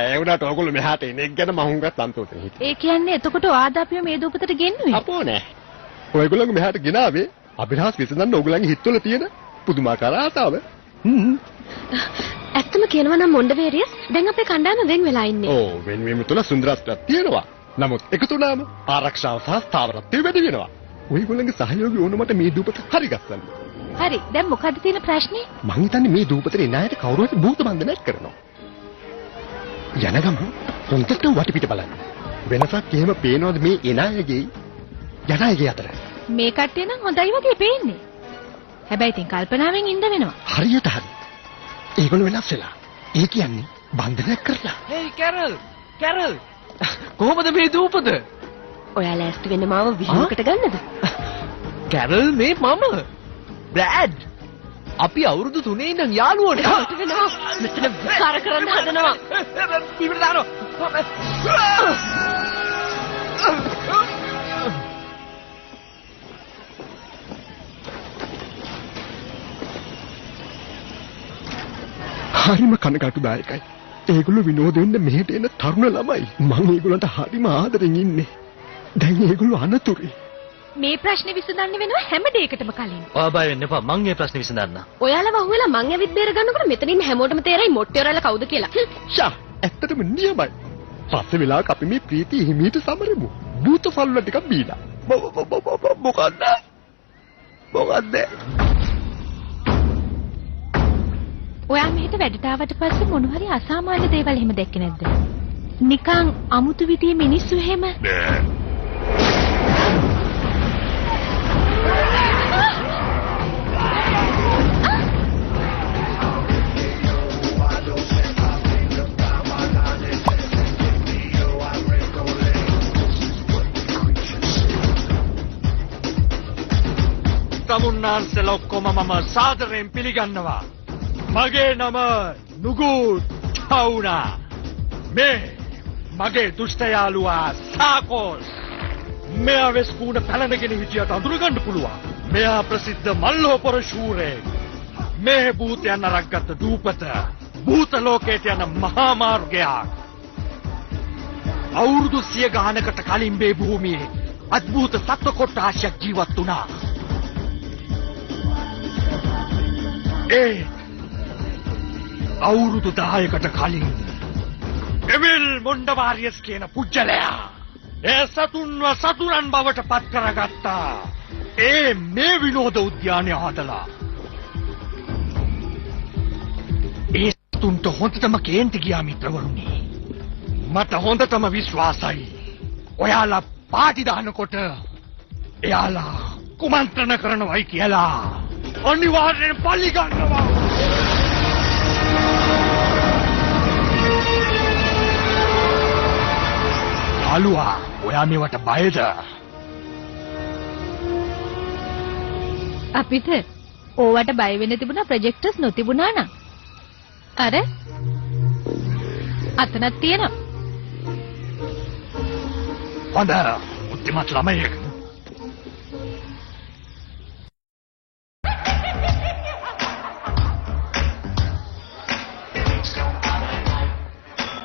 ඒ උනාට ඔයගොල්ලෝ මෙහාට එන එක ගැන මම හුඟක් සන්තෝෂෙන් හිටියා. ඒ කියන්නේ එතකොට ආදාපිය මේ දූපතට ගෙන්නුවේ? අපෝ නෑ. ඔයගොල්ලෝ මෙහාට ගෙනාවේ අභිරහස් විසඳන්න ඔයගොල්ලන්ගේ හිතවල තියෙන පුදුමාකාර ආසාව. ඇත්තම කියනවා නම් මොණ්ඩවේරියස් දැන් අපේ කණ්ඩායම වෙන් වෙලා ඉන්නේ. ඔව් වෙනවීම තුල සුන්දරත්වයක් තියෙනවා. නමුත් එකතු වුණාම ආරක්ෂාව සහ ස්ථාවරත්වය වැඩි වෙනවා. ඔයගොල්ලන්ගේ සහයෝගය ඕන මට මේ දූපත හරි ගස්සන්න. හරි. දැන් මොකද්ද තියෙන ප්‍රශ්නේ? මං හිතන්නේ මේ දූපතේ එන අයට කවුරු හරි භූත බන්ධනයක් කරනවා. යනගම හොන්දට වටපිට බලන්න. වෙනසක් එහෙම පේනවද මේ එන අයගේ යන අයගේ අතර? මේ කට්ටිය නම් හොඳයි වගේ පේන්නේ. හැබැයි ඉතින් කල්පනාවෙන් ඉන්න වෙනවා. හරියට හරි. ඒගොල්ලෝ වෙනස් වෙලා. ඒ කියන්නේ බන්ධනයක් කරලා. හේ කැරල් කොහොමද මේ දූපත? ඔයාලා ඇස්ති වෙන්න මාව විහිළුවකට ගන්නද? කැරල් මේ මම බ්‍රැඩ් අපි අවුරුදු 3 ඉඳන් යාළුවනේ. වෙනවා. මෙතන විකාර කරන්න හදනවා. ඉවර දානවා. හරිම කනගාටුදායකයි. ඒගොල්ලෝ විනෝද වෙන්න මෙහෙට එන තරුණ ළමයි. මම ඒගොල්ලන්ට හරිම ආදරෙන් ඉන්නේ. දැන් ඒගොල්ලෝ අනතුරුයි. මේ ප්‍රශ්නේ විසඳන්න වෙනවා හැම දෙයකටම කලින්. ඔයා බය වෙන්න එපා. මං මේ ප්‍රශ්නේ විසඳන්න. ඔයාලා වහුවෙලා මං ඇවිත් බේර ගන්නකොට මෙතන ඉන්න හැමෝටම තේරෙයි මොට්ටියරලා කවුද කියලා. ෂා ඇත්තටම නියමයි. පස්සේ වෙලාවක අපි මේ ප්‍රීතිය හිමීට සමරමු. භූත ෆල්වල ටිකක් බීලා. මොකද්ද? ඔයා මෙහෙට වැඩට ආවට පස්සේ මොන හරි අසාමාන්‍ය දේවල් එහෙම දැක්කේ නැද්ද? නිකන් අමුතු විදිහේ මිනිස්සු එහෙම? තමුන්නාන්සලා ඔක්කොම මම සාදරයෙන් පිළිගන්නවා. මගේ නම නුගුට් චවුනා. මේ මගේ දුෂ්ට යාළුවා සාකෝස්. මෙයා වෙස්කුණ පැලඳගෙන හිටියට අඳුරගන්න පුළුවන්. මෙයා ප්‍රසිද්ධ මල්ලෝපොර ශූරයෙක්. මේ භූතයන් අරක්ගත්ත දූපත භූත ලෝකයට යන මහා මාර්ගයක්. අවුරුදු 100 ගානකට කලින් මේ භූමියේ අద్භූත සත්ව කොට්ටාශයක් ජීවත් වුණා. අවුරුදු 10කට කලින් එවිල් මොණ්ඩවාරියස් කියන පුජ්‍යලයා ඒ සතුන්ව සතුරන් බවට පත් කරගත්තා. මේ විනෝද උද්‍යානය හදලා ඒ සතුන්ට හොඳටම කේන්ති ගියා මිත්‍රවරුනි. මට හොඳටම විශ්වාසයි. ඔයාලා පාටි දානකොට එයාලා කුමන්ත්‍රණ කරනවයි කියලා. අනිවාර්යෙන් පල්ලි ගන්නවා. යාළුවා, ඔයා මේවට බයද? අපිට ඕවට බය වෙන්න තිබුණා ප්‍රොජෙක්ටර්ස් නොතිබුණා නම්. අර අතනක් තියෙනවා. හොඳ, මුත්තිමත් ළමයෙක්